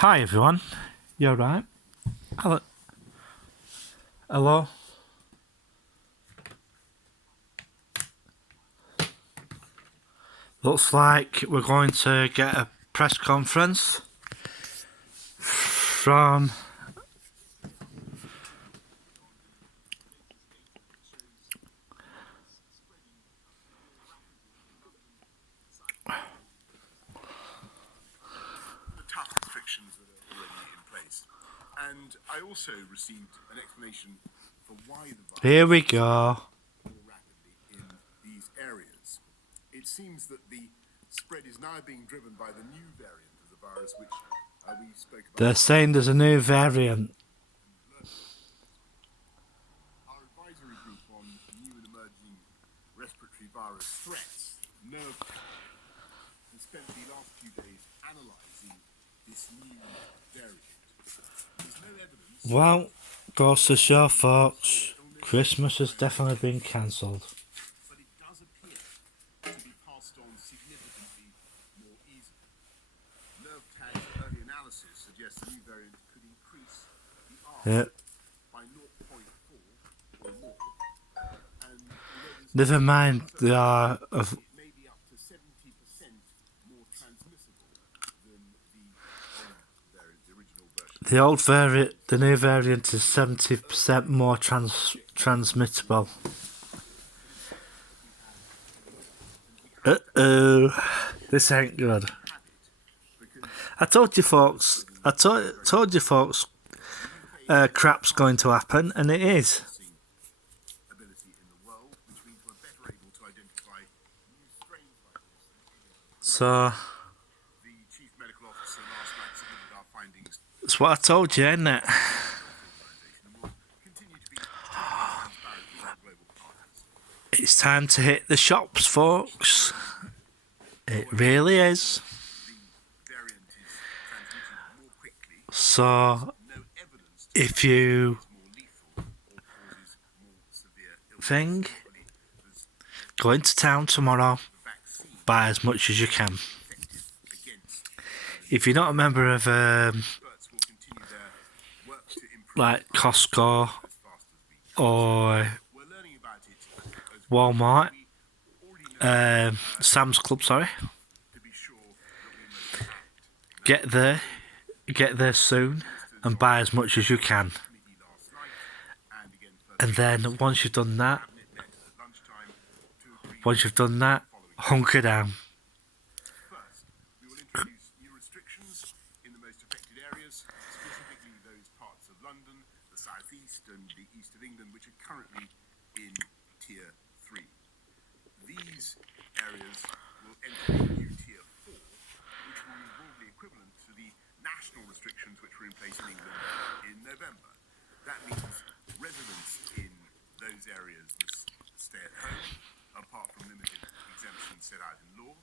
Hi everyone, you alright? Hello. Hello. Looks like we're going to get a press conference from the tough restrictions that are already in place. And I also received an explanation for why the virus here we go. more rapidly in these areas. It seems that the spread is now being driven by the new variant of the virus, which we spoke about. They're saying there's a new variant. Our advisory group on new and emerging respiratory virus threats, NERVCAT, has spent the last few days analysing this new variant. There's no evidence. Well, goes to show folks, Christmas has definitely been cancelled. But it does appear to be passed on significantly more easily. NERVCAT's early analysis suggests the new variant could increase the R Yeah. by 0.4 or more. And Never mind, they are of it may be up to 70% more transmissible than the original version. the old variant. The new variant is 70% more transmittable. This ain't good. I told you folks. Told you folks. Crap's going to happen, and it is. Ability in the world, which means we're better able to identify new strains like this than any other. So The chief medical officer last night submitted our findings to that's what I told you, isn't it? the organisation and will continue to be transparent with our global partners. It's time to hit the shops, folks. It really is. The variant is transmitted more quickly. So No evidence if you it's more lethal or causes more severe illness. thing, Equally, there's go into town tomorrow, the vaccine buy as much as you can. effective against. If you're not a member of Experts will continue their work to improve like Costco as fast as we can. or We're learning about it as well. Walmart, We already know Sam's Club, sorry, to be sure that we must act. get there soon and buy as much as you can. Committee last night and again And then once you've done that, cabinet met at lunchtime to agree once you've done that, hunker down. First, we will introduce new restrictions in the most affected areas, specifically those parts of London, the South East and the East of England, which are currently in Tier 3. These areas will enter a new Tier 4, which will be broadly equivalent to the national restrictions which were in place in England in November. That means residents in those areas must stay at home, apart from limited exemptions set out in law.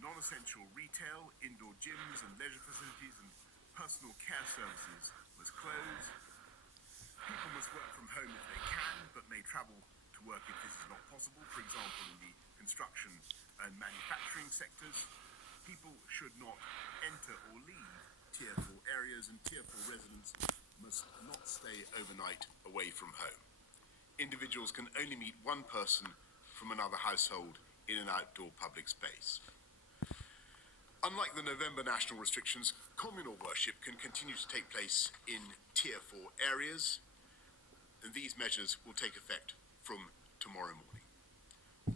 Non-essential retail, indoor gyms and leisure facilities and personal care services must close. People must work from home if they can, but may travel to work if this is not possible, for example, in the construction and manufacturing sectors. People should not enter or leave Tier 4 areas, and Tier 4 residents must not stay overnight away from home. Individuals can only meet one person from another household in an outdoor public space. Unlike the November national restrictions, communal worship can continue to take place in Tier 4 areas, and these measures will take effect from tomorrow morning.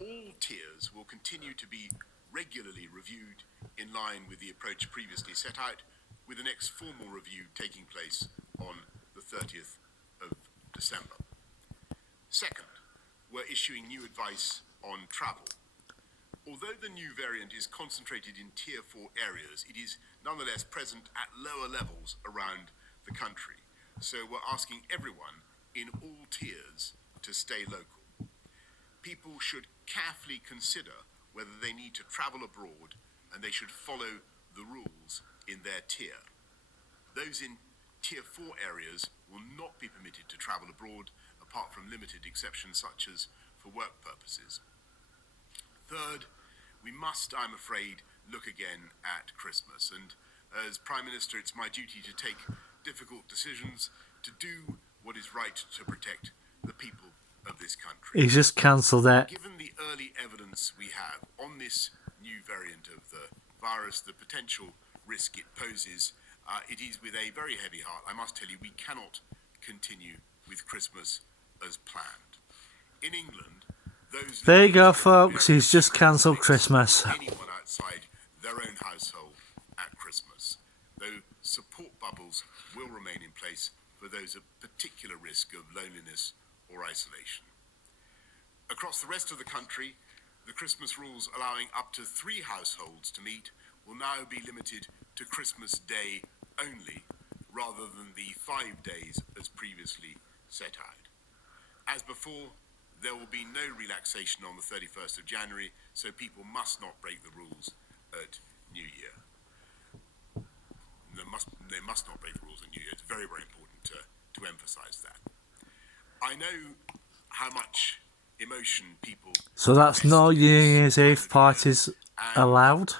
All tiers will continue to be regularly reviewed in line with the approach previously set out, with the next formal review taking place on the 30th of December. Second, we're issuing new advice on travel. Although the new variant is concentrated in Tier 4 areas, it is nonetheless present at lower levels around the country. So we're asking everyone in all tiers to stay local. People should carefully consider whether they need to travel abroad, and they should follow the rules in their tier. Those in Tier 4 areas will not be permitted to travel abroad, apart from limited exceptions such as for work purposes. Third, we must, I'm afraid, look again at Christmas. And As Prime Minister, it's my duty to take difficult decisions, to do what is right to protect the people of this country. He's just cancelled it. Given the early evidence we have on this new variant of the virus, the potential risk it poses, it is with a very heavy heart, I must tell you, we cannot continue with Christmas as planned. In England, those... There you go, folks. He's just cancelled Christmas. Anyone outside their own household at Christmas, though support bubbles will remain in place for those at particular risk of loneliness or isolation. Across the rest of the country, the Christmas rules allowing up to 3 households to meet will now be limited to Christmas Day only, rather than the 5 days as previously set out. As before, there will be no relaxation on the 31st of January, so people must not break the rules at New Year. They must not break the rules at New Year. It's very, very important to emphasize that. I know how much emotion people... So that's no New Year's Eve parties allowed.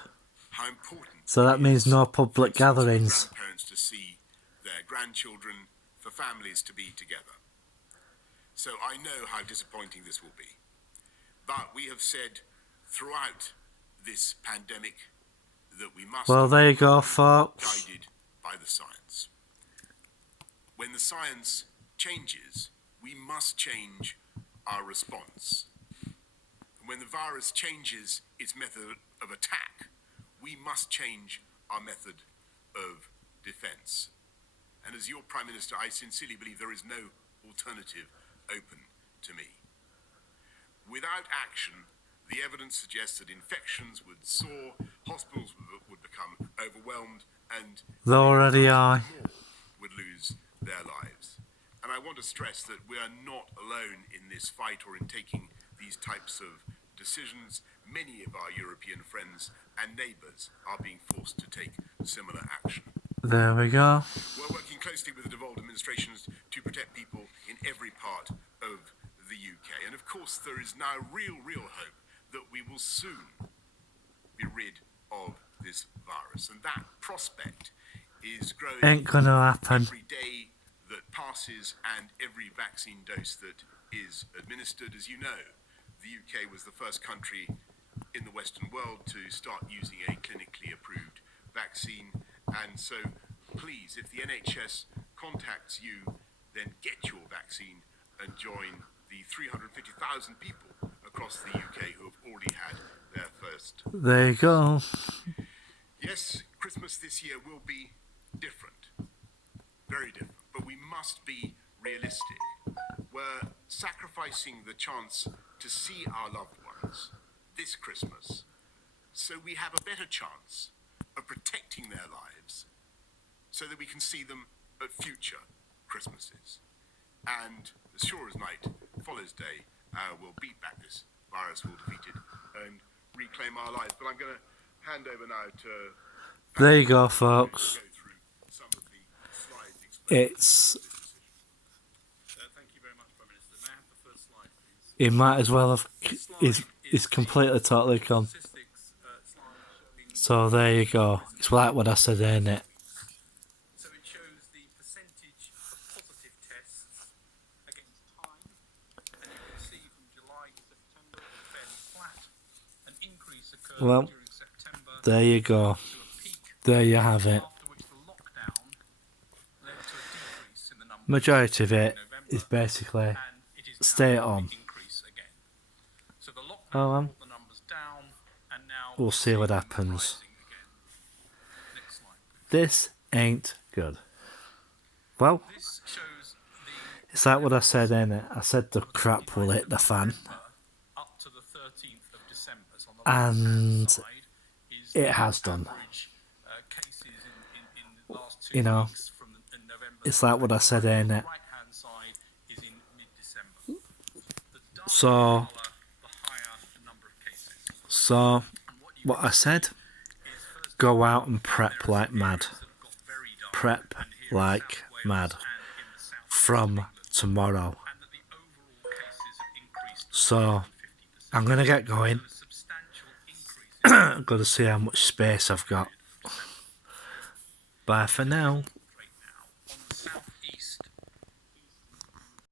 How important... So that means no public gatherings. ...grandparents to see their grandchildren, for families to be together. So I know how disappointing this will be. But we have said throughout this pandemic that we must... Well, there you go, folks. ...guided by the science. When the science changes, we must change our response. When the virus changes its method of attack, we must change our method of defense. And as your Prime Minister, I sincerely believe there is no alternative open to me. Without action, the evidence suggests that infections would soar, hospitals would become overwhelmed, and They already are. more would lose their lives. And I want to stress that we are not alone in this fight or in taking these types of decisions. Many of our European friends and neighbours are being forced to take similar action. There we go. We're working closely with the devolved administrations to protect people in every part of the UK. And of course, there is now real hope that we will soon be rid of this virus. And that prospect is growing Ain't gonna happen. every day that passes and every vaccine dose that is administered. As you know, the UK was the first country in the Western world to start using a clinically approved vaccine. And so, please, if the NHS contacts you, then get your vaccine and join the 350,000 people across the UK who have already had their first. There you go. Yes, Christmas this year will be different, very different, but we must be realistic. We're sacrificing the chance to see our loved ones this Christmas so we have a better chance of protecting their lives so that we can see them at future Christmases. And as sure as night follows day, we'll beat back this virus, we'll defeat it and reclaim our lives. But I'm going to hand over now to... There you go, folks. Go through some of the slides explaining It's... Thank you very much, Prime Minister. May I have the first slide, please? He might as well have... He's completely, totally gone. Statistics slide showing... So there you go. It's like what I said, ain't it? So it shows the percentage of positive tests against time, and you can see from July to September it was fairly flat. An increase occurred Well, during September there you go. to a peak, There you have it. after which the lockdown led to a decrease in the number Majority of it in November, is basically and it is now stay at on home. the increase again. So the lockdown Oh, brought the numbers down, and now we'll see what them happens. rising again. Next slide, please. This ain't good. Well, This shows the it's like what I said, ain't it? I said the crap will hit the fan. up to the 13th of December. So on the And left-hand side is it the has done. average, cases in the last 2 You know, weeks from in November. it's like what I said, ain't The it? right-hand side is in mid-December. The darker So, colour, the higher the number of cases. so And what I said, is first go out and prep like mad. areas that have got very dark, Prep and here in like South Wales mad. and in the south From tomorrow. and that the overall cases have increased So, 50%. I'm going to get going. A substantial increase I've got to see how much space I've got. Bye for now.